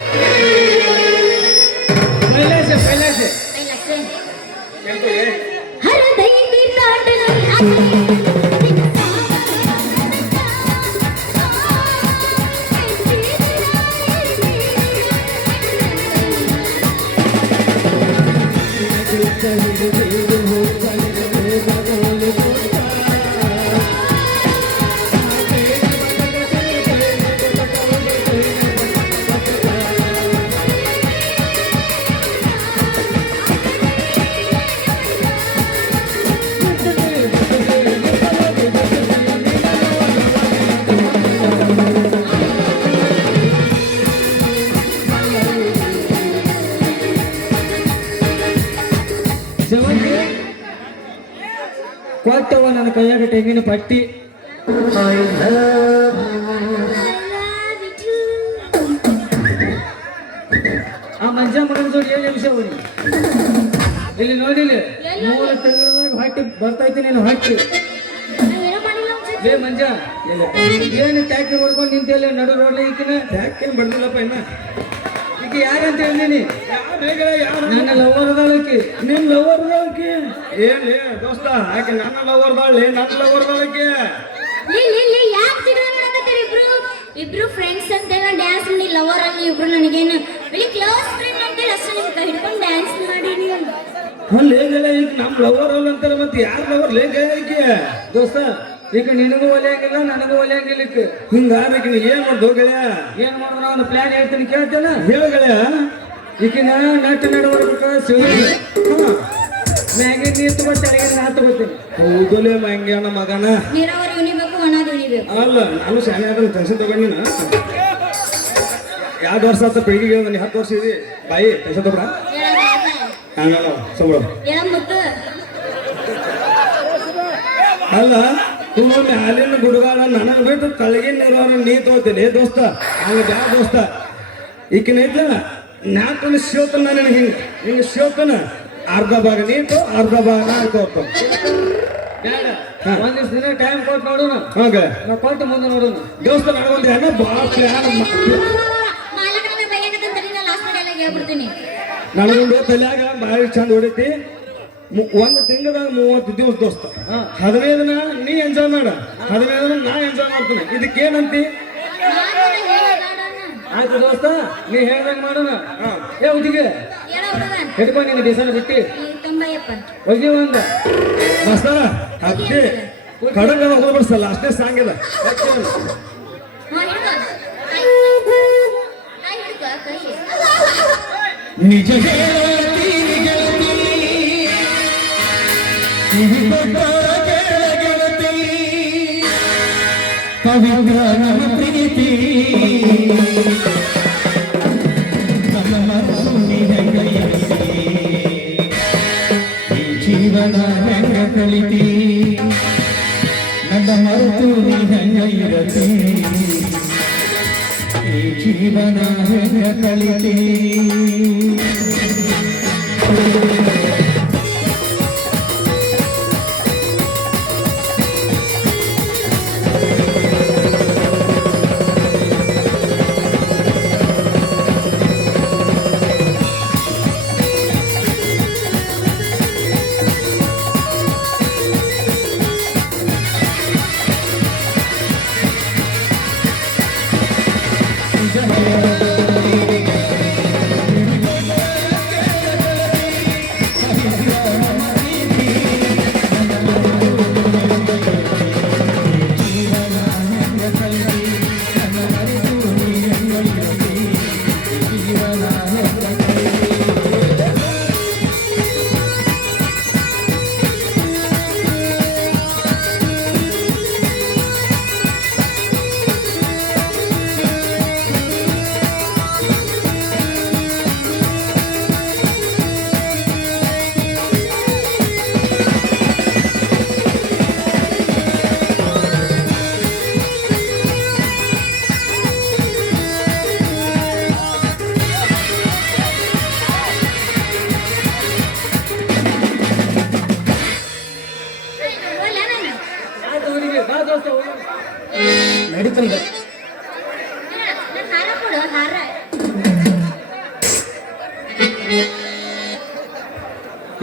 पहले से हर दैवी तांडव ಕೊಟ್ಟವ ನನ್ನ ಕೈಯಾಗ ತೆಂಗಿನ ಪಟ್ಟಿ ಆ ಮಂಜ ಮಗನ ಜೋಡಿ 7 ನಿಮಿಷ ಹೋಗಿ ಇಲ್ಲಿ ನೋಡಿಲ್ಲ 3 ತಿಂಗಳದಾಗ ಹೊಟ್ಟಿ ಬರ್ತೈತಿ ನೀನು ಹೊಟ್ಟಿ ಲೇ ಮಂಜ ಏನು ಟ್ಯಾಕ್ರಿ ಹೊಡ್ಕೊಂಡು ನಿಂತಿಲ್ಲ ನಡು ರೋಡ್ಲಿ ಈಕಿನ ಟ್ಯಾಕ್ರಿ ಬಡ್ದಿಲ್ಲಪ್ಪ ಇನ್ನ ಈಗ ಯಾರಂತ ಹೇಳಿನಿ ನನ್ನ ಲವರ್ ಅದಾಳಕಿ ನಿನ್ ಲವರ್ ಅದಾಳಕಿ ಏನ್ಲಿ ದೋಸ್ತ ಆಕೆ ನನ್ನ ಲವರ್ ದಾಳಿ ನನ್ನ ಲವರ್ ದಾಳಕ್ಕೆ ಇಬ್ರು ಫ್ರೆಂಡ್ಸ್ ಅಂತ ಡ್ಯಾನ್ಸ್ ಮಾಡಿ ಲವರ್ ಅಲ್ಲಿ ಇಬ್ರು ನನಗೇನು ವೆರಿ ಕ್ಲೋಸ್ ಫ್ರೆಂಡ್ ಅಂತ ಅಷ್ಟೇ ನಿಮ್ ಕೈ ಹಿಡ್ಕೊಂಡು ಡ್ಯಾನ್ಸ್ ಮಾಡೀನಿ ಲೇಗಳ ಈಗ ನಮ್ ಲವರ್ ಅಲ್ಲ ಅಂತಾರೆ ಮತ್ತೆ ಯಾರ ಲವರ್ ಲೇಗ ಈಕೆ ದೋಸ್ತ ಈಗ ನಿನಗೂ ಒಲೆಯಂಗಿಲ್ಲ ನನಗೂ ಒಲೆಯಂಗಿಲ್ಲ ಹಿಂಗಾರಕ್ಕೆ ಏನ್ ಮಾಡ್ದು ಗೆಳೆಯ ಏನ್ ಮಾಡಿದ್ರ ಒಂದು ಪ್ಲಾನ್ ಹೇಳ್ತೀನಿ ಕೇಳ್ತೇನ ಹೇಳ ಗೆಳೆಯ ಈಗಿನ ನಟ್ ನಡುವರ್ಬೇಕ ಮ್ಯಾಗಿನ ನೀರು ತಗೊಂಡು ತೆಳಗಿನ ನಾ ತಗೋತೀನಿ ಹೌದಲೇ ಮಂಗ್ಯಾನ ಮಗನ ನೀರಾವರಿ ಉಣಿಬೇಕು ಒಣದು ಉಣಿಬೇಕು ಅಲ್ಲ ನಾನು ಶಾನೆ ಅದನ್ನ ಟೆನ್ಷನ್ ತಗೊಂಡಿನ ಯಾವ್ದು ವರ್ಷ ಆತ ಬೆಳಿಗ್ಗೆ ನೀ 10 ವರ್ಷ ಇದೆ ಬಾಯಿ ಟೆನ್ಷನ್ ತಗೊಳ ಹಂಗಲ್ಲ ಸಂಬಳ ಅಲ್ಲ ಒಮ್ಮೆ ಹಾಲಿನ ಗುಡುಗಾಳ ನನಗೆ ಬಿಟ್ಟು ತಳಗಿನ ನೀರವ್ರ ನೀ ತಗೋತೀನಿ ದೋಸ್ತ ಹಂಗ ಬ್ಯಾ ದೋಸ್ತ ಈಕಿನ ಐತ್ಲ ನಾಲ್ಕು ಶಿವತನ ನನಗೆ ಹಿಂಗೆ ಶಿವತನ ಅರ್ಧ ಭಾಗ ನೀತು ಅರ್ಧ ಭಾಗ ನಾನು ತೋರ್ತ ಒಂದಿವ್ಸ ದಿನ ಟೈಮ್ ಕೊಟ್ಟು ನೋಡೋಣ ಹಾಗ ನಾ ಕೊಟ್ಟು ಮುಂದೆ ನೋಡೋಣ ದೋಸ್ತ ನನಗೊಂದು ಹೆಣ್ಣ ಭಾಳ ಪ್ಲಾನ್ ನನಗೊಂದು ತಲೆಯಾಗ ಭಾಳ ಚಂದ ಹೊಡೈತಿ ಒಂದು ತಿಂಗಳದಾಗ 30 ದಿವಸ ದೋಸ್ತ 15 ದಿನ ನೀ ಎಂಜಾಯ್ ಮಾಡ 15 ದಿನ ನಾ ಎಂಜಾಯ್ ಮಾಡ್ತೀನಿ ಇದಕ್ಕೇನಂತಿ ಆಯ್ತು ದೋಸ್ತ ನೀ ಹೇಳ್ದಂಗ ಮಾಡೋಣ ಏ ಹುಡುಗಿ ಹಿಡ್ಕೊಂಡು ನಿನ್ನ ಡಿಸೈನ್ ಬಿಟ್ಟು ಹೋಗಿ ಒಂದು ಮಸ್ತ ಅದೇ ಕಡಗ ಹೋಗ್ಬಿಡ್ಸಲ್ಲ ಅಷ್ಟೇ ಸಾಂಗಿಲ್ಲ ನಿಜ ಪವಿತ್ರ ನಮ್ಮ ಪ್ರೀತಿ ಈ ಜೀವನ ಹೆಂಗ ಕಳಿತಿ ನನ್ನ ಮರೆತು ನೀ ಹೆಂಗ ಇರತಿ ಈ ಜೀವನ ಹೆಂಗ ಕಳಿತಿ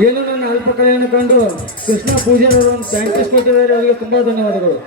ಏನು ನನ್ನ ಅಲ್ಪ ಕಲೆಯನ್ನು ಕಂಡು ಕೃಷ್ಣ ಪೂಜಾರಿ ಅವರು ಒಂದು ಥ್ಯಾಂಕ್ಸ್ ಕೊಟ್ಟಿದ್ದಾರೆ, ಅವರಿಗೆ ತುಂಬಾ ಧನ್ಯವಾದಗಳು.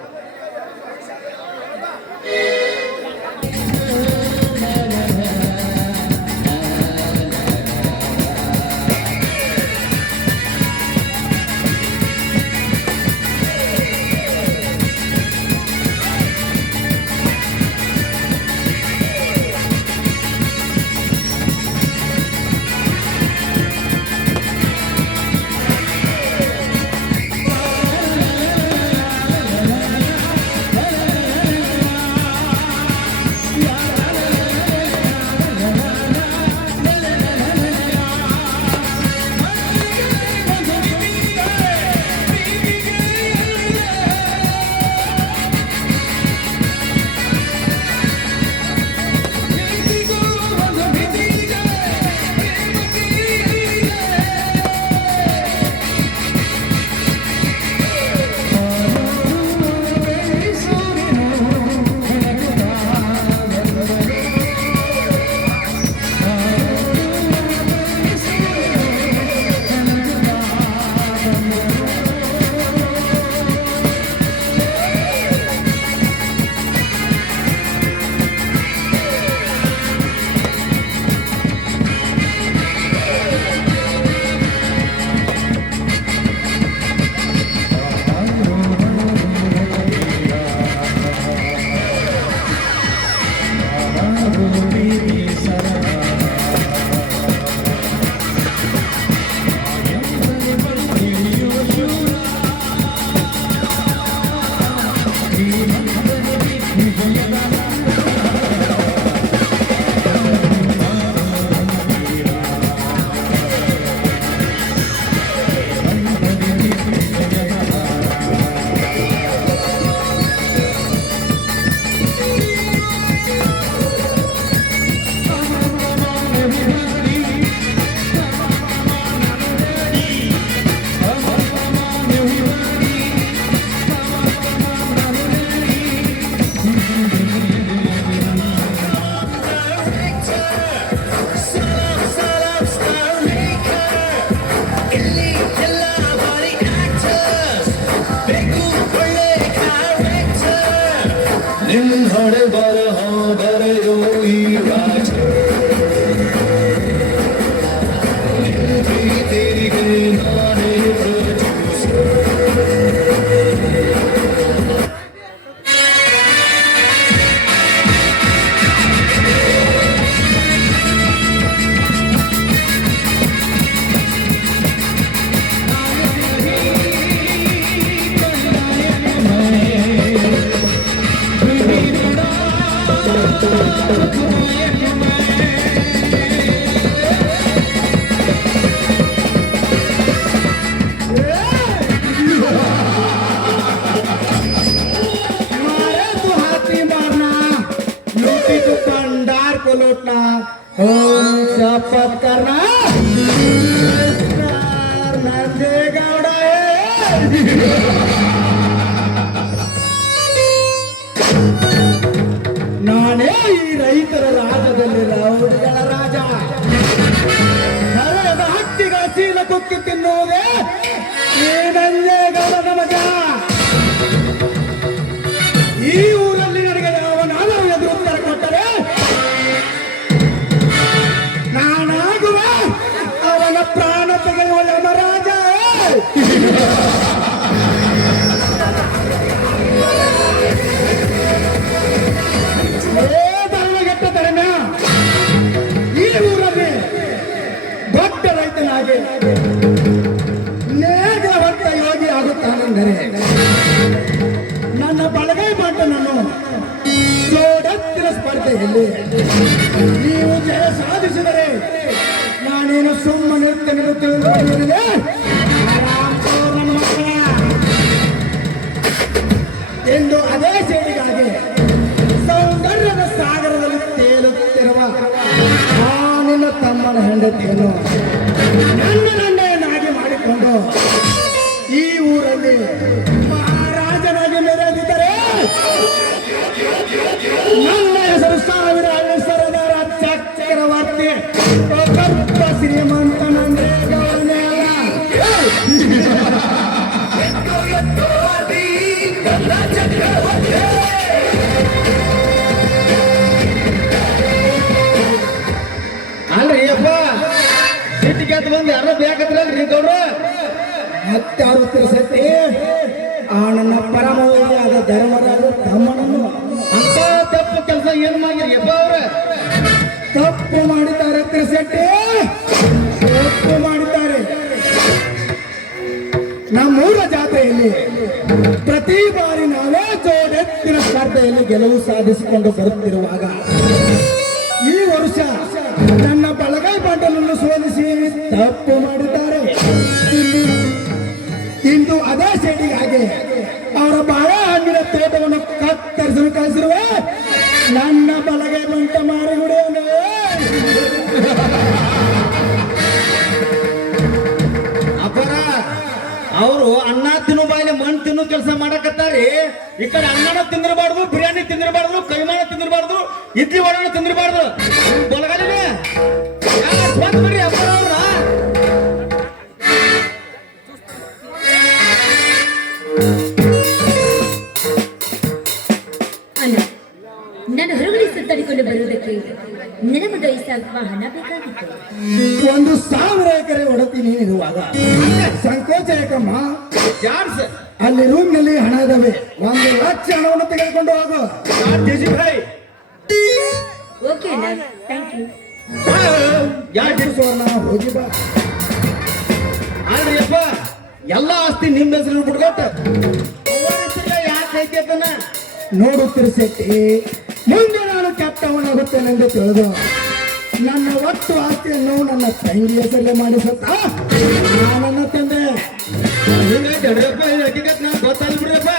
ನಿನ್ನಡೆ ಬರಹ ಬರೆಯೋ ಈ ರಾಜ ಪ್ರೀತಿಗೆ ನಾನೇ ಪ್ರಚೋದಿಸ लौटना शपथ करना नंदेगौड़ा ನಾನೇ ಈ ರೈತರ ರಾಜ್ಯದಲ್ಲಿ ರೌಡಿಗಳ ರಾಜ. ಹರದ ಹಕ್ಕಿಗ ಚೀಲ ಕುಕ್ಕಿ ತಿನ್ನುವುದೇ ಈ ನಂದೇಗೌಡನ ಮಜ. ಈ ಊರಲ್ಲಿ ನನಗೆ ಅವನಾದರೂ ಎದುರು ಉತ್ತರ ಕೊಟ್ಟರೆ ನಾನಾಗುವ ಅವನ ಪ್ರಾಣ ತೆಗೆಯುವ ಯಮರಾಜ. ಧರ್ಮಗೆಟ್ಟ ತರನ ಈ ಊರಲ್ಲಿ ದೊಡ್ಡ ರೈತನಾಗಿ ನೇಗವಂತ ಯೋಗಿ ಆಗುತ್ತಾನೆಂದರೆ ನನ್ನ ಬಲಗೈ ಬಂಟನನ್ನು ಜೋಡತ್ತಿನ ಸ್ಪರ್ಧೆಯಲ್ಲಿ ನೀವು ಜಯ ಸಾಧಿಸಿದರೆ ನಾನೇನು ಸುಮ್ಮನಿರ್ತೇನೆ ತಿಳಿದುಕೊಂಡಿರಲಿದೆ. ನನ್ನ ಮಕ್ಕಳ ಎಂದು ಅದೇ ಸೇಡಿಗಾಗಿ ಸೌಂದರ್ಯದ ಸಾಗರದಲ್ಲಿ ತೇಲುತ್ತಿರುವ ಆ ನಿನ್ನ ತಮ್ಮನ ಹೆಂಡತಿಯನ್ನು ನನ್ನನ್ನೇನಾಗಿ ಮಾಡಿಕೊಂಡು ಈ ಊರಲ್ಲಿ ಮಹಾರಾಜನಾಗಿ ಮೆರೆದಿದ್ದರೆ ನನ್ನ ಹೆಸರು ಸಾವಿರ ಸರದಾರ ಚಕ್ರವರ್ತಿ ಶ್ರೀಮಂತ ನಂದೇಗೌಡನೇ ಅಲ್ಲ. ಅಂತ ಬಂದು ಯಾರೋ ಬೇಕತ್ರಲ್ರಿ ಗೌಡ್ರ ಮತ್ತಾರು ತಿರ್ಸಟ್ಟಿ ಆ ನನ್ನ ಪರಮವಾದ ಧರ್ಮರಾಜ ತಮ್ಮನನ್ನು ಅಂತ ತಪ್ಪು ಕೆಲಸ ಏನ್ ಮಾಡಿರಿ ಯಪ್ಪ ಅವ್ರ ತಪ್ಪು ಮಾಡಿದ್ದಾರೆ ತಿರ್ಸಟ್ಟಿ, ತಪ್ಪು ಮಾಡಿದ್ದಾರೆ. ನಮ್ಮೂರ ಜಾತ್ರೆಯಲ್ಲಿ ಪ್ರತಿ ಬಾರಿ ನಾವೇ ಜೋಡೆತ್ತಿನ ಸ್ಪರ್ಧೆಯಲ್ಲಿ ಗೆಲುವು ಸಾಧಿಸಿಕೊಂಡು ಬರುತ್ತಿರುವಾಗ ಈ ವರ್ಷ ನನ್ನ ಬಲಗೈ ಬಂಡಲನ್ನು ಸೋಲಿಸಿ ತಪ್ಪು ಮಾಡಿದ್ದಾರೆ. ಇಂದು ಅದೇ ಸೇಡಿಗಾಗಿ ಅವರ ಬಾಳೆಹಣ್ಣಿನ ತೋಟವನ್ನು ಕತ್ತರಿಸಲು ಕಳಿಸಿರುವೆ ನನ್ನ ಬಲಗೈ ಬಂಟ ಮಾರಿಗುಡಿಯನ್ನು. ಅಪ್ಪರ ಅವರು ಅನ್ನ ತಿನ್ನು ಬಾಯಿಲೆ ಮಣ್ಣು ತಿನ್ನು ಕೆಲಸ ಮಾಡಕತ್ತಾರಿ. ಈ ಕಡೆ ಅನ್ನನ ತಿಂದಿರಬಾರ್ದು, ಬಿರಿಯಾನಿ ತಿಂದಿರಬಾರ್ದು, ಕೈಮಾನ ತಿಂದಿರಬಾರ್ದು, ಇಡ್ಲಿ ವಡಾನು ತಿಂದಿರಬಾರ್ದು. ಬಲಗಾಲಿಗೆ ಸ್ವಂತ ಬಿಡ್ರಿ ಅಪ್ಪರ ಅವ್ರ. ಅಲ್ಲ, ನಾನು ಹೊರಗಡೆ ಸುತ್ತಾಡಿಕೊಂಡು ಬರುವುದಕ್ಕೆ ನನಗೊಂದು ವಯಸ್ಸಾಗುವ ಹಣ ಬೇಕಾಗಿತ್ತು. 1,000 ಎಕರೆ ಒಡತಿ ನೀನಿರುವಾಗ ಸಂಕೋಚ ಯಾಕಮ್ಮ? ಜಾರ್ಸ್ ಅಲ್ಲಿ ರೂಮ್ ನಲ್ಲಿ ಹಣ ಇದಾವೆ, 1 ಲಕ್ಷ ಹಣವನ್ನು ತೆಗೆದುಕೊಂಡು ಹೋಗು. ಭಾಯಿ ಓಕೆ ಅಣ್ಣ, ಥ್ಯಾಂಕ್ ಯು. ಯಾಕೆ ಸುವರ್ಣ ಹೋಗಿ ಬಾ. ಅಲ್ರಿ ಅಪ್ಪ, ಎಲ್ಲ ಆಸ್ತಿ ನಿಮ್ಮ ಹೆಸರು ಬಿಡ್ಕೊಟ್ಟ ಯಾಕೆ ಐತಿ ಅದನ್ನ ನೋಡು ತಿರ್ಸೆಟ್ಟಿ, ಮುಂದೆ ನಾನು ಕೆಟ್ಟವನಾಗುತ್ತೇನೆಂದು ತಿಳಿದು ನನ್ನ ಒಟ್ಟು ಆಸ್ತಿಯನ್ನು ನನ್ನ ತಂಗಿ ಹೆಸರಲ್ಲೇ ಮಾಡಿಸುತ್ತ ನಾನನ್ನ ತಂದೆ. ಹಿಂಗಾಯ್ತು ಅಡ್ರಪ್ಪ, ಹಕ್ಕಿಗತ್ ನಾನು ಗೊತ್ತಲ್ಲ ಬಿಡ್ರಪ್ಪ.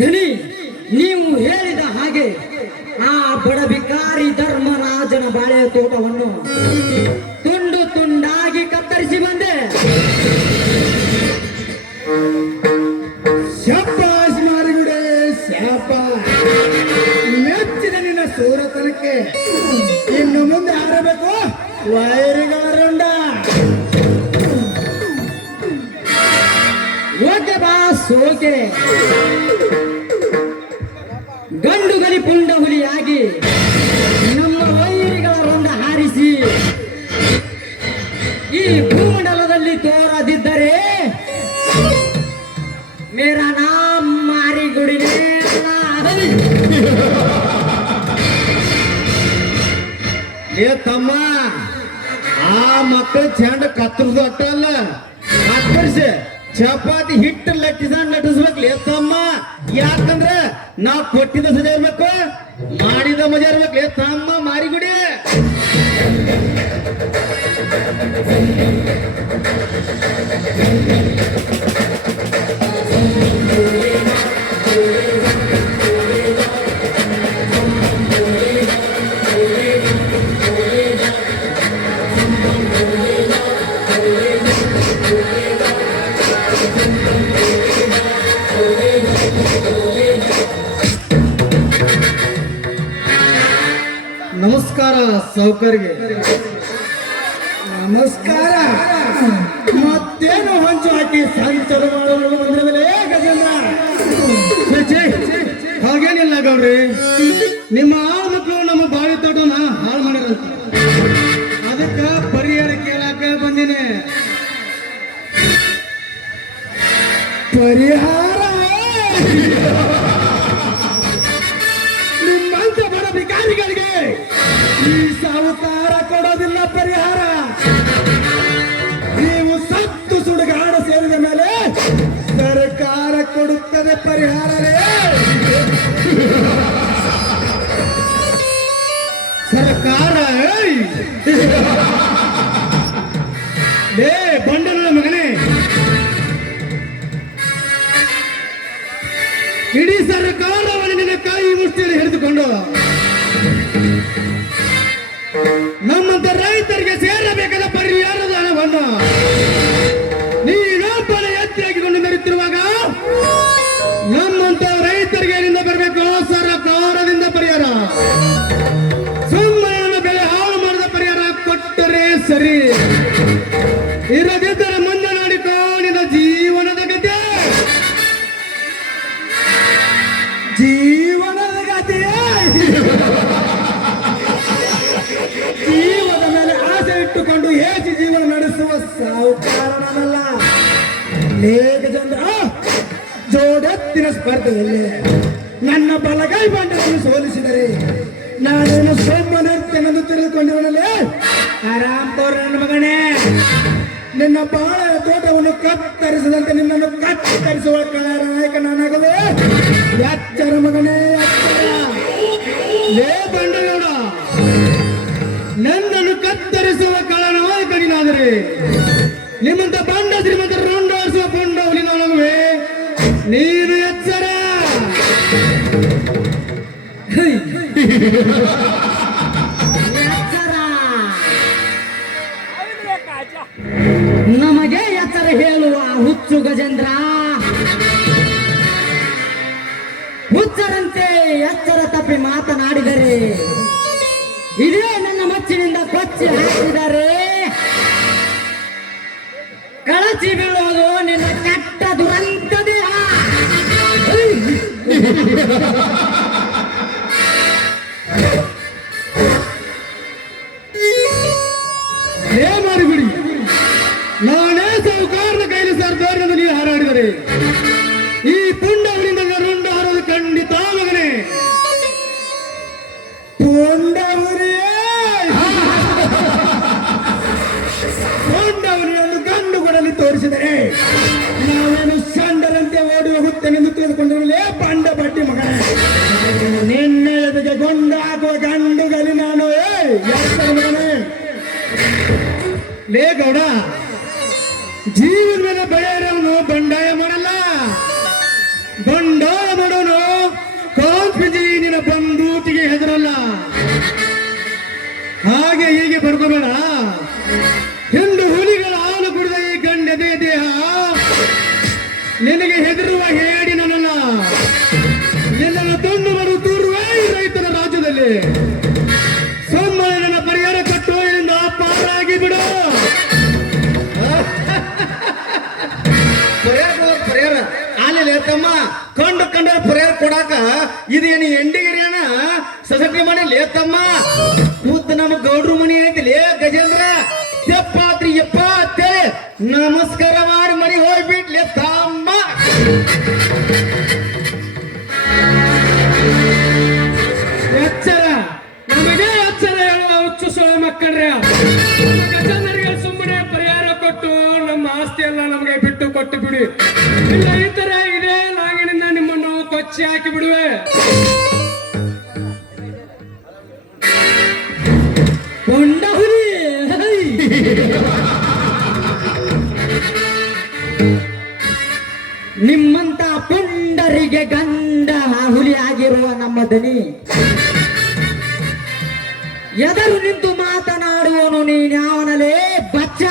ಧನಿ, ನೀವು ಹೇಳಿದ ಹಾಗೆ ಆ ಬಡ ಭಿಕಾರಿ ಧರ್ಮರಾಜನ ಬಾಳೆ ತೋಟವನ್ನು ತುಂಡು ತುಂಡಾಗಿ ಕತ್ತರಿಸಿ ಬಂದೆ. ಶಾಬಾಷ್ ಮಾರಿಗುಡೆ, ಶಾಬಾಷ್. ಮೆಚ್ಚಿದ ನಿನ್ನ ಸೂರತನಕ್ಕೆ ಇನ್ನು ಮುಂದೆ ಆರಬೇಕು ವೈರಿಗಾರಂಡ. Okay boss, okay. ಗಂಡು ಗಲಿ ಪುಂಡ ಹುಲಿಯಾಗಿ ನಮ್ಮ ವೈರಿಗಳ ರಂಡ ಹಾರಿಸಿ ಈ ಭೂಮಂಡಲದಲ್ಲಿ ತೋರದಿದ್ದರೆ ಮೇರಾ ನಾಮ್ ಮಾರಿಗುಡಿನೇ ಅಲ್ಲ. ಏ ತಮ್ಮ, ಆ ಮಕ್ಕಳು ಚೆಂಡ ಕತ್ತರಿಸು ಅಟ್ಟ ಅಲ್ಲ, ಕತ್ತರಿಸಿ ಚಪಾತಿ ಹಿಟ್ಟು ಲಟ್ಟಿಸ್ಬೇಕ್ಲಿ ತಮ್ಮ. ಯಾಕಂದ್ರ ನಾವ್ ಕೊಟ್ಟಿದ್ದ ಸಜಾ ಇರ್ಬೇಕು, ಮಾಡಿದ ಮಜಾ ಇರ್ಬೇಕ್ಲಿ ತಮ್ಮ ಮಾರಿಗುಡಿ. ನಮಸ್ಕಾರ ಸಾವುಕಾರಿಗೆ. ನಮಸ್ಕಾರ. ಮತ್ತೇನು ಹೊಂಚು ಹಾಕಿ ಸಂಚಲ ಮಾಡಲು ಬಂದಿರಲೇ ಗಜೇಂದ್ರ? ಹಾಗೇನಿಲ್ಲ ಗೌಡ್ರಿ, ನಿಮ್ಮ ಆಳು ಮಕ್ಕಳು ನಮ್ಮ ಬಾವಿ ತೋಟನ ಹಾಳು ಮಾಡಿರಂತ, ಅದಕ್ಕ ಪರಿಹಾರ ಕೇಳಾಕ ಬಂದಿನಿ. ಪರಿಹಾರ? ನಿಮ್ಮಂತ ಬಡ ಭಿಕಾರಿಗಳಿಗೆ ಈ ಸಾಹುಕಾರ ಕೊಡೋದಿಲ್ಲ ಪರಿಹಾರ. ನೀವು ಸತ್ತು ಸುಡುಗಾಡ ಸೇರಿದ ಮೇಲೆ ಸರ್ಕಾರ ಕೊಡುತ್ತದೆ ಪರಿಹಾರವೇ. ಸರ್ಕಾರ? ಬಂಡನ ಮಗನೇ, ಇಡೀ ಸರ್ಕಾರವನ್ನು ನಿನ್ನ ಕೈ ಮುಷ್ಟಿಯಲ್ಲಿ ಹಿಡಿದುಕೊಂಡು ನಮ್ಮಂತ ರೈತರಿಗೆ ಸೇರಬೇಕಾದ ಪರಿಹಾರದ ಹಣವನ್ನು ನೀನೊಬ್ಬನ ಎತ್ತಿಯಾಗಿಕೊಂಡು ಮೆರೆಯುತ್ತಿರುವಾಗ ನಮ್ಮಂತ ರೈತರಿಗೆ ಏನಿಂದ ಬರಬೇಕು? ಸರ್ಕಾರದಿಂದ ಪರಿಹಾರ. ಸುಮ್ಮನೆ ಬೆಳೆ ಹಾಳು ಮಾಡಿದ ಪರಿಹಾರ ಕೊಟ್ಟರೆ ಸರಿ, ಇರದಿದ್ದರೆ ಮುಂದೆ ನೋಡಿಕೋ ನಿನ್ನ ಜೀವನದ ಗತಿ. ಜೀವನದ ಗತಿ ಜೀವದ ಮೇಲೆ ಆಸೆ ಇಟ್ಟುಕೊಂಡು ಹೇಗೆ ಜೀವನ ನಡೆಸುವ ಸಾಹುಕಾರನಲ್ಲ. ಲೇಖ ಚಂದ್ರ ಜೋಡೆತ್ತಿನ ಸ್ಪರ್ಧೆಯಲ್ಲಿ ನನ್ನ ಬಲಗೈ ಬಂಡವನ್ನು ಸೋಲಿಸಿದರೆ ನಾನೇನು ಸೋಮನಿರ್ತೇನೆಂದು ತಿಳಿದುಕೊಂಡಿರುವನಲ್ಲೇ. ಆರಾಮ್ ತೋರ ನನ್ನ ಮಗನೇ, ನಿನ್ನ ಬಾಳೆಯ ತೋಟವನ್ನು ಕತ್ತರಿಸಿದಂತೆ ನಿನ್ನನ್ನು ಕತ್ತರಿಸುವ ಕಳರ ನಾಯಕ ನಾನಾಗದೆ. ಎಚ್ಚರ ಮಗನೇ, ಎಚ್ಚರ. ಲೇ ಬಂಡಗೌಡ, ನನ್ನನ್ನು ಕತ್ತರಿಸುವ ಕಳನಾಯಕ ನೀನಾದರೆ ನಿಮ್ಮಂತ ಬಂಡ ಶ್ರೀಮಂತ ರುಂಡಾರಿಸುವ ಪುಂಡವಲಿ ನಾನಗುವೆ. ನೀನು ಎಚ್ಚರ. ನಮಗೆ ಎಚ್ಚರ ಹೇಳುವ ಹುಚ್ಚು ಗಜೇಂದ್ರ, ಹುಚ್ಚರಂತೆ ಎಚ್ಚರ ತಪ್ಪಿ ಮಾತನಾಡಿದರೆ ಇದೇ ನನ್ನ ಮಚ್ಚಿನಿಂದ ಕೊಚ್ಚಿ ಹಾಕಿದರೆ ಕಳಚಿ ಬೀಳೋದು ನಿನ್ನ ಕೆಟ್ಟ ದುರಂತ ದೇಹ. ಮಾಡಿಬಿಡಿ, ನಾನೇ ಸಾಹುಕಾರನ ಕೈಲಿ ಸರ್ದಾರನ ನೀವು ಹಾರಾಡಿದರೆ ಈ ಪುಂಡವರಿಂದ ರುಂಡ ಹಾರೋದು ಖಂಡಿತ ಮಗನೇ. ಪುಂಡವರಿಯನ್ನು ಗಂಡು ಕೊಡಲಿ ತೋರಿಸಿದರೆ ನಾವೇನು ಸಂಡರಂತೆ ಓಡಿ ಹೋಗುತ್ತೇನೆಂದು ತಿಳಿದುಕೊಂಡಿರಲೇ ಬಂಡ ಬಡ್ಡಿ ಮಗನೇ. ನಿನ್ನೆ ಎದುರಿಗೆ ಗೊಂಡ ಹಾಕುವ ಗಂಡುಗಲಿ ನಾನು. ಮಗನೇ ಲೇ ಗೌಡ, ಜೀವನ ಮೇಲೆ ಬೆಳೆಯರವನು ಬಂಡಾಯ ಮಾಡಲ್ಲ, ಬಂಡಾಯ ಮಾಡೋನು ಕಾನ್ಫಿಜಿ ನಿನ್ನ ಬಂದೂಕಿಗೆ ಹೆದರಲ್ಲ. ಹಾಗೆ ಹೀಗೆ ಬರ್ಕೋಬೇಡ. ಹಿಂಡು ಹುಲಿಗಳ ಹಾಲು ಕುಡಿದ ಈ ಗಂಡದೇ ದೇಹ ನಿನಗೆ ಹೆದರುವ ಹೇಳಿ ನನ್ನಲ್ಲ. ನಿನ್ನನ್ನು ತುಂಡು ಮಾಡು ತೂರುವೆ ಈ ರೈತರ ರಾಜ್ಯದಲ್ಲಿ. ಸುಮ್ಮನೆ ನನ್ನ ಪರಿಹಾರ ಕಟ್ಟು, ಇಲ್ಲಿಂದ ಪಾರಾಗಿ ಬಿಡು. ಪರಿಹಾರ ಆಲಿಲ್ಲ ತಮ್ಮ, ಕಂಡು ಕಂಡ ಪರಿಹಾರ ಕೊಡಾಕ ಇದೇನು ಎಂಡಿಗಿರಿಯಣ ಸೊಸೈಟಿ ಮನೆ ಲೇತಮ್ಮ. ಕೂತ್ ನಮ್ಮ ಗೌಡ್ರು ಮನಿ ಐತಿ ಲೇ ಗಜೇಂದ್ರ. ತೆಪ್ಪಾತ್ರಿ ಎಪ್ಪ ಅಂತೇಳಿ ನಮಸ್ಕಾರ ಮಾಡಿ ಮನೆಗೆ ಹೋಗ್ಬಿಟ್ಲೆ ತಮ್ಮ. ಎಚ್ಚರ, ನಮಗೆ ಎಚ್ಚರ ಹೇಳುವ ಹುಚ್ಚು ಸೊಳ ಮಕ್ಕಳ್ರೆ. ಗಜೇಂದ್ರರಿಗೆ ಸುಮ್ಮನೆ ಪರಿಹಾರ ಕೊಟ್ಟು ನಮ್ಮ ಆಸ್ತಿ ಎಲ್ಲ ನಮಗೆ ಬಿಟ್ಟು ಕೊಟ್ಟು ಬಿಡಿ. ಇಲ್ಲ ಈ ತರ ಇದೇ ಲಾಗಿನಿಂದ ನಿಮ್ಮನ್ನು ಕೊಚ್ಚಿ ಹಾಕಿ ಬಿಡುವೆ. ಕೊಂಡ ಹುಲಿ, ನಿಮ್ಮಂತ ಪುಂಡರಿಗೆ ಗಂಡ ಹುಲಿ ಆಗಿರುವ ನಮ್ಮ ದನಿ ಎದರು ನಿಂತು ಮಾತನಾಡುವನು ನೀನ್ಯಾವನಲೇ ಬಚ್ಚ.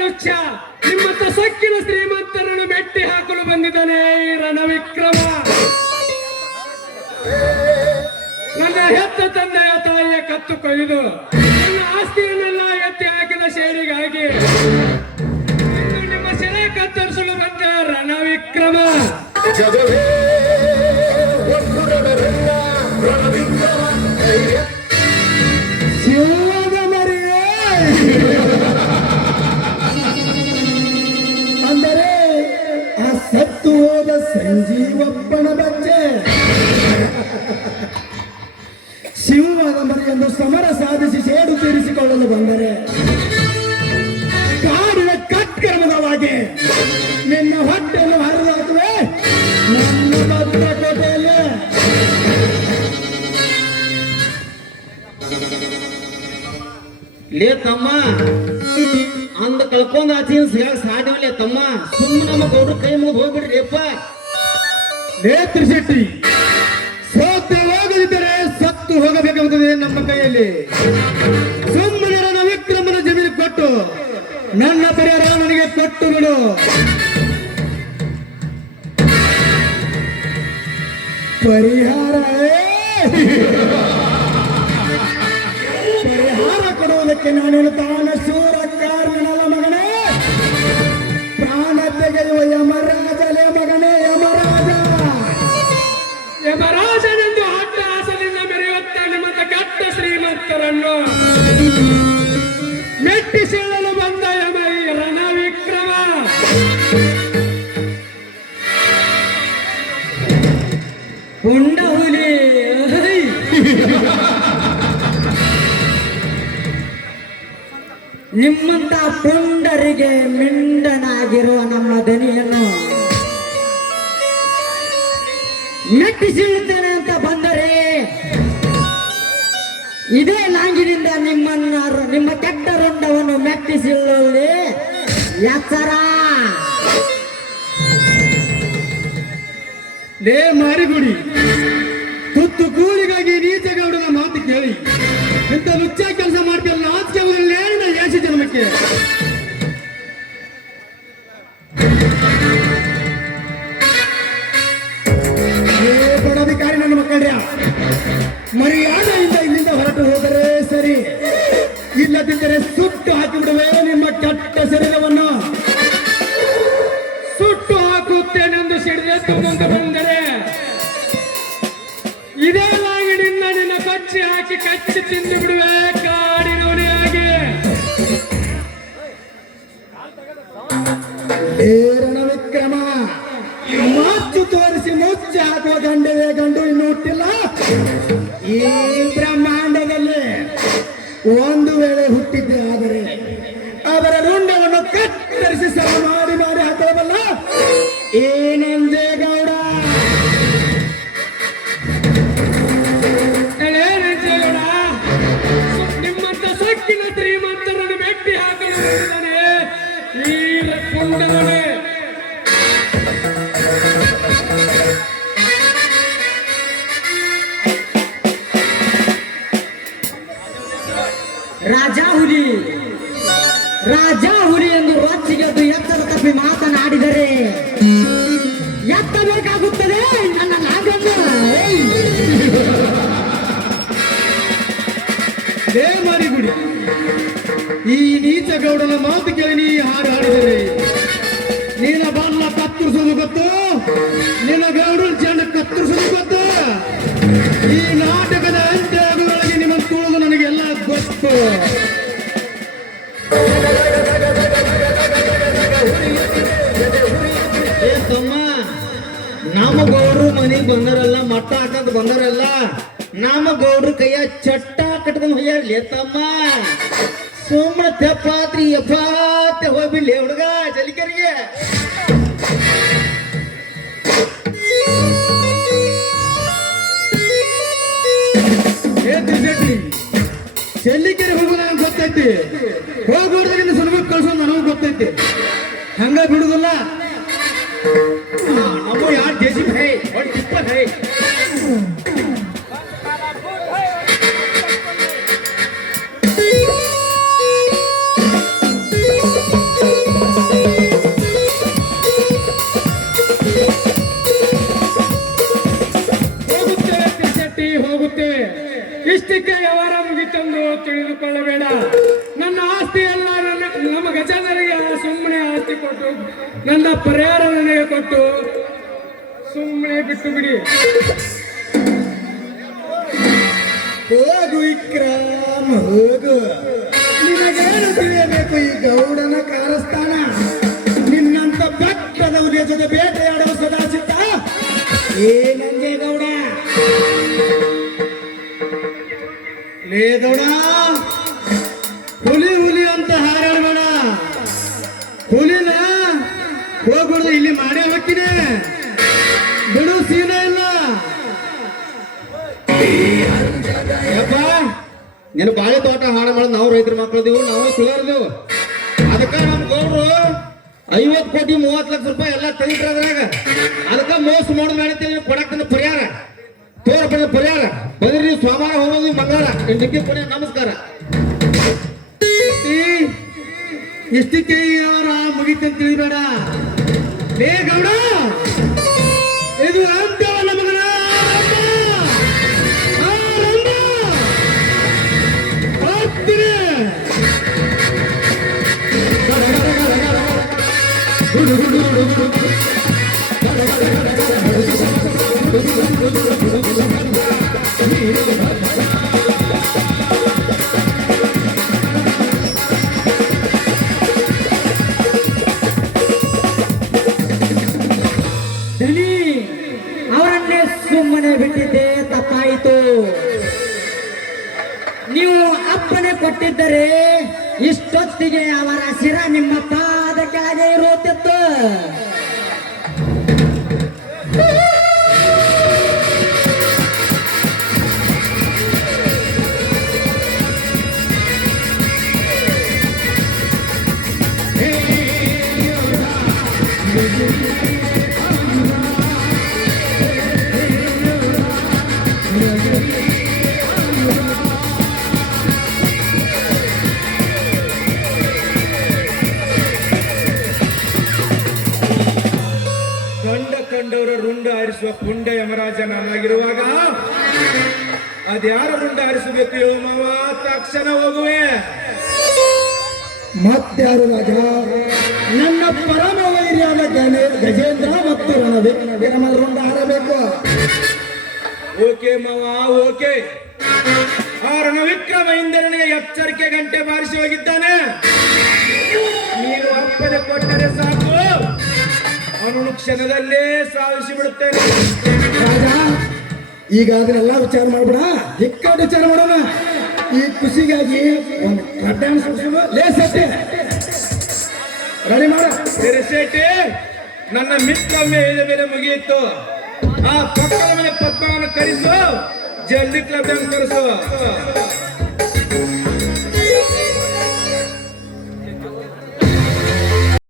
ಲುಚ್ಚ, ನಿಮ್ಮಂತ ಸೊಕ್ಕಿನ ಶ್ರೀಮಂತರನ್ನು ಮೆಟ್ಟಿ ಹಾಕಲು ಬಂದಿದ್ದಾನೆ ಈ ರಣವಿಕ್ರಮ. ತಂದೆಯ ತಾಯಿಯ ಕತ್ತು ಕೊಯ್ದು ನನ್ನ ಆಸ್ತಿಯನ್ನೆಲ್ಲ ಎತ್ತಿ ಹಾಕಿದ ಶೇಡಿಗಾಗಿ ಇಂದು ನಿಮ್ಮ ಸೆರೆ ಕತ್ತರಿಸಲು ಬಂದ ರಣವಿಕ್ರಮ. ಜಗವೇ ಒಂದು ರಣರಂಗ, ರಣವಿಕ್ರಮ. ಶಿವದ ಮರಿಯೇ ಅಂದರೆ ಆ ಸತ್ತು ಹೋದ ಸಂಜೀವಪ್ಪನ ಬಚ್ಚೆ ಶಿವವಾದ ಮರಿಯೊಂದು ಸಮರ ಸಾಧಿಸಿ ಸೇಡು ತೀರಿಸಿಕೊಳ್ಳಲು ಬಂದರೆ ಕಾಡಿನ ಕಟ್ಕರ್ಮದವಾಗಿ ನಿನ್ನ ಹೊಟ್ಟೆಯನ್ನು ಹರಿದಾಕುವೆ ನನ್ನ ಭದ್ರಕೋಟೆಯಲ್ಲಿ. ಲೇ ತಮ್ಮ ಅಂದ ಕಳ್ಕೊಂಡ್ ಆಚೆ ಸಿಗಾಕ ಸಾಧ್ಯವಲ್ಲೇ ತಮ್ಮ. ಸುಮ್ಮನೆ ನಮ್ಮ ಗೌಡ್ರ ಕೈ ಮುಗಿದು ಹೋಗ್ಬಿಡ್ರಿ ಅಪ್ಪ. ನೇತ್ರಶೆಟ್ಟಿ ಸೋತು ಹೋಗದಿದ್ದರೆ ಸತ್ತು ಹೋಗಬೇಕಾಗುತ್ತದೆ ನಮ್ಮ ಕೈಯಲ್ಲಿ. ಸುಮ್ಮನೆ ನನ್ನ ವಿಕ್ರಮನ ಜಮೀನು ಕೊಟ್ಟು ನನ್ನ ಪರಿಹಾರ ನನಗೆ ಕೊಟ್ಟು ಬಿಡು. ಪರಿಹಾರ ಕೊಡುವುದಕ್ಕೆ ನಾನೇನು ತಾನ ಶೂರ ಕಾರ್ಮಿಕನಲ್ಲ ಮಗನೇ. ಪ್ರಾಣ ತೆಗೆಯುವ ಯಮರಾಜಲೇ ಮಗನೇ, ಯಮರಾಜ. ಯಮರಾಜನೆಂದು ಅಡ್ಡ ಹಾಸಲಿಂದ ಮೆರೆಯುತ್ತ ನಿಮ್ಮಂತ ಕಟ್ಟ ಶ್ರೀಮಂತರನ್ನು ಮೆಟ್ಟಿಸೆಳ್ಳಲು ಬಂದ ಯಮ ಈ ರಣವಿಕ್ರಮ. ಪುಂಡ ಹುಲಿ ನಿಮ್ಮಂತ ಪುಂಡರಿಗೆ ಮಿಂಡನಾಗಿರುವ ನಮ್ಮ ದನಿಯನ್ನು ಮೆಟ್ಟಿಸಿಳುತ್ತೇನೆ ಅಂತ ಬಂದರೆ ಇದೇ ಲಾಂಗಿನಿಂದ ನಿಮ್ಮ ಕೆಟ್ಟ ರುಂಡವನ್ನು ಮೆಟ್ಟಿಸಿಳುವಲ್ಲಿ ಎಚ್ಚರ. ಲೇ ಮಾರಿಗುಡಿ, ತುತ್ತು ಕೂಲಿಗಾಗಿ ನೀಚ ಗೌಡನ ಮಾತು ಕೇಳಿ ಇಂಥ ಲುಚ್ಚ ಕೆಲಸ ಮಾಡ್ತೀಯಲ್ಲ, ನಾಚಿಕೆ ಆಗುವುದಿಲ್ಲ ಯಾಸಿ ಜನ್ಮಕ್ಕೆ. ಪದಾಧಿಕಾರಿ ನನ್ನ ಮಕ್ಕಳ್ಯ, ಮರ್ಯಾದೆಯಿಂದ ಇಲ್ಲಿಂದ ಹೊರಟು ಹೋದರೆ ಸರಿ, ಇಲ್ಲದಿದ್ದರೆ ಸುಟ್ಟು ಹಾಕಿಬಿಡುವೆ ನಿಮ್ಮ ಕೆಟ್ಟ ಶರೀರವನ್ನು. ಸುಟ್ಟು ಹಾಕುತ್ತೇನೆಂದು ಸಿಡಿದೆದ್ದು ಮುಂದೆ ಬಂದರೆ ಇದೇ ಲಾಂಗಿನಿಂದ ನಿನ್ನ ಕೊಚ್ಚಿ ಹಾಕಿ ಕಚ್ಚಿ ತಿಂದು ಬಿಡುವೆ ಕಾಡಿನವನಿಯಾಗಿ. ರಣವಿಕ್ರಮ, ಮಾತು ತೋರಿಸಿ ಮುಚ್ಚಿ ಹಾಕುವ ಗಂಡವೇ ಗಂಡು ಇನ್ನು ಹುಟ್ಟಿಲ್ಲ ಈ ಬ್ರಹ್ಮಾಂಡದಲ್ಲಿ. ಒಂದು ವೇಳೆ ಹುಟ್ಟಿದ್ದೆ ಆದರೆ ಅವರ ರುಂಡವನ್ನು ಕತ್ತರಿಸಿ ಸಮ ಮಾಡಿ ಮಾಡಿ ಹಾಕಬಲ್ಲ ಏನಂಜೇಗೌಡ. ನಿಮ್ಮಂತ ಸೊಕ್ಕಿನ ಶ್ರೀಮಂತರನ್ನು ಮೆಟ್ಟಿ ಹಾಕಲು ಈ ಪುಂಡನೇ. ರಾಜ ಹುಲಿ ಎಂದು ರೊಚ್ಚಿಗೆ ಅದು ಎತ್ತರ ತಪ್ಪಿ ಮಾತನಾಡಿದರೆ ಎತ್ತಬೇಕಾಗುತ್ತದೆ ನನ್ನ ನಾಗನ್ನು. ಮಾರಿಗುಡಿ, ಈ ನೀಚ ಗೌಡನ ಮಾತು ಕೇಳಿ ನೀ ಹಾಡು ಹಾಡಿದರೆ ನಿನ್ನ ಬಲ್ಲ ಕತ್ತರಿಸೋದು ಗೊತ್ತು, ನಿನ್ನ ಗೌಡನ ಚೆಂಡ ಕತ್ತರಿಸೋದು ಗೊತ್ತು. ಈ ನಾಟಕದ ಅಂತ್ಯ ಆಗುವೊಳಗೆ ನಿಮ್ಮ ತುಳಿದು ನನಗೆಲ್ಲ ಗೊತ್ತು. ತಮ್ಮ, ನಮ್ಮ ಗೌಡ್ರು ಮನೆಗೆ ಬಂದರಲ್ಲ, ಮಟ್ಟ ಹಾಕದ್ ಬಂದರಲ್ಲ, ನಮ್ಮ ಗೌಡ್ರ ಕೈಯ ಚಟ್ಟ ಕಟ್ಕೊಂಡು ಹೋಗ್ಯಾರ್ಲಿ ತಮ್ಮ. ಸುಮ್ಮನೆ ತೆಪ್ಪಾತ್ರಿ ಎಪ್ಪಾತೆ ಹೋಗ್ಬಿಡ್ಲಿ ಹುಡುಗ ಜಲಿಕರಿಗೆ. ಚೆಲ್ಲಿಕೆರೆ ಹೋಗೋದು ನನಗೆ ಗೊತ್ತೈತಿ, ಹೋಗೋದ್ರಿಂದ ಸುಲಭ ಕಳ್ಸೋದು ನನಗೂ ಗೊತ್ತೈತಿ. ಹಂಗ ಬಿಡುದಿಲ್ಲ. ನಮ್ಮ ಯಾರು ಜೇಸಿ ಭೈ और टिप्पर है. ಹೋಗುತ್ತೇವೆ ತಿರ್ಸಟ್ಟಿ, ಹೋಗುತ್ತೇವೆ. ಇಷ್ಟಕ್ಕೆ ವ್ಯವಹಾರ ಮುಗಿತೆಂದು ತಿಳಿದುಕೊಳ್ಳಬೇಡ. ನನ್ನ ಆಸ್ತಿ ಎಲ್ಲ ನಮ್ಮ ಗಜೇಂದ್ರನಿಗೆ ಸುಮ್ಮನೆ ಆಸ್ತಿ ಕೊಟ್ಟು ನನ್ನ ಪರಿಹಾರ ನನಗೆ ಕೊಟ್ಟು ಸುಮ್ಮನೆ ಬಿಟ್ಟು ಬಿಡಿ. ಹೋಗು ವಿಕ್ರಮ್ ಹೋಗು. ನಿನಗೇನು ತಿಳಿಯಬೇಕು ಈ ಗೌಡನ ಕಾರಸ್ಥಾನ? ನಿನ್ನಂತ ಬೆಟ್ಟದ ಹುಲಿಯ ಜೊತೆ ಬೇಟೆಯಾಡುವ ಸದಾ ಸಿದ್ಧ ಏನಂದೆ ಗೌಡ? ಲೇ ಗೌಡ, ಹುಲಿ ಹುಲಿ ಅಂತ ಹಾರಾಡಬೇಡ. ಹುಲಿನ ಹೋಗ್ಬಿಡ್ದು, ಇಲ್ಲಿ ಮಾಡೇ ಹೋಗ್ತೀನಿ, ಬಿಡು, ಸೀನ ಇಲ್ಲ. ಯಪ್ಪ, ನೀನು ಬಾಳೆ ತೋಟ ಹಾಳು ಮಾಡೋದು ನಾವು ರೈತರ ಮಕ್ಕಳದೀವು, ನಾವು ಸುಧಾರದೆವು. ಅದಕ್ಕೆ ನಮ್ಮ ಗೌಡ್ರು 50 ಕೋಟಿ 30 ಲಕ್ಷ ರೂಪಾಯಿ ಎಲ್ಲ ತೆಗಿದ್ರಾಗ ಅದಕ್ಕೆ ಮೋಸ ಮಾಡೋದು ಮಾಡಿರ್ತೇವೆ. ಕೊಡಕ್ತನ ಪರಿಹಾರ ತೋರ ಪರಿಹಾರ ಬಂದ್ರಿ ನೀವು ಸೋಮವಾರ ಹೋಗೋದು ಮಂಗಳವಾರ ಎಂಟಕ್ಕೆ ಕೊನೆ ನಮಸ್ಕಾರ. ಎಷ್ಟಕ್ಕೆ ಅವರ ಮುಗಿತಂತ ತಿಳಿಬೇಡ. ಲೇ ಗೌಡ, ಇದು ಅಂತವಲ್ಲ ಮಗನ. ಧನಿ, ಅವರನ್ನೇ ಸುಮ್ಮನೆ ಬಿಟ್ಟಿದ್ದೆ, ತಪ್ಪಾಯಿತು. ನೀವು ಅಪ್ಪನೆ ಕೊಟ್ಟಿದ್ದರೆ ಇಷ್ಟೊತ್ತಿಗೆ ಅವರ ಶಿರ ನಿಮ್ಮ ಪಾದ ಕೆಳಗೆ ಇರುತ್ತಿತ್ತು. ಕಂಡವರ ರುಂಡ ಹಾರಿಸುವ ಪುಂಡ ಯಮರಾಜ ನಾನಾಗಿರುವಾಗ ಅದ್ಯಾರ ರುಂಡ ಹಾರಿಸಬೇಕು ಹೇಳು ಮಾವ? ತಕ್ಷಣ ಹೋಗುವೆ. ಮತ್ಯಾರು ರಾಜ? ನನ್ನ ಪರಮ ವೈರ್ಯಾದ ಗಜೇಂದ್ರ ಮತ್ತು ರುಂಡ ಹಾರಬೇಕು. ಓಕೆ ಮಾವ, ಓಕೆ. ಆ ರಣವಿಕ್ರಮ ಇಂದ್ರನಿಗೆ ಎಚ್ಚರಿಕೆ ಗಂಟೆ ಬಾರಿಸಿ ಹೋಗಿದ್ದಾನೆ. ನೀನು ಅಪ್ಪನೆ ಕೊಟ್ಟರೆ ಸಾಕು, ಅವನು ಕ್ಷಣದಲ್ಲೇ ಸಾಧಿಸಿ ಬಿಡುತ್ತೇನೆ. ರಾಜ, ಈಗ ಅದನ್ನೆಲ್ಲ ವಿಚಾರ ಮಾಡ್ಬೇಡ, ದಿಕ್ಕಾಡು ವಿಚಾರ ಮಾಡೋಣ. ಈ ಖುಷಿಗಾಗಿ ಒಂದು ರೆಡಿ ಮಾಡ. ಶೆಟ್ಟಿ, ನನ್ನ ಮಿತ್ರೊಮ್ಮೆ ಹೇಳಿದ ಮೇಲೆ ಮುಗಿಯಿತು. ಆ ಪಕ್ಕದ ಮನೆ ಪದ್ಮವನ್ನು ಕರೆಸು, ಜಲ್ದಿ ಕ್ಲಬ್ ಕರೆಸು.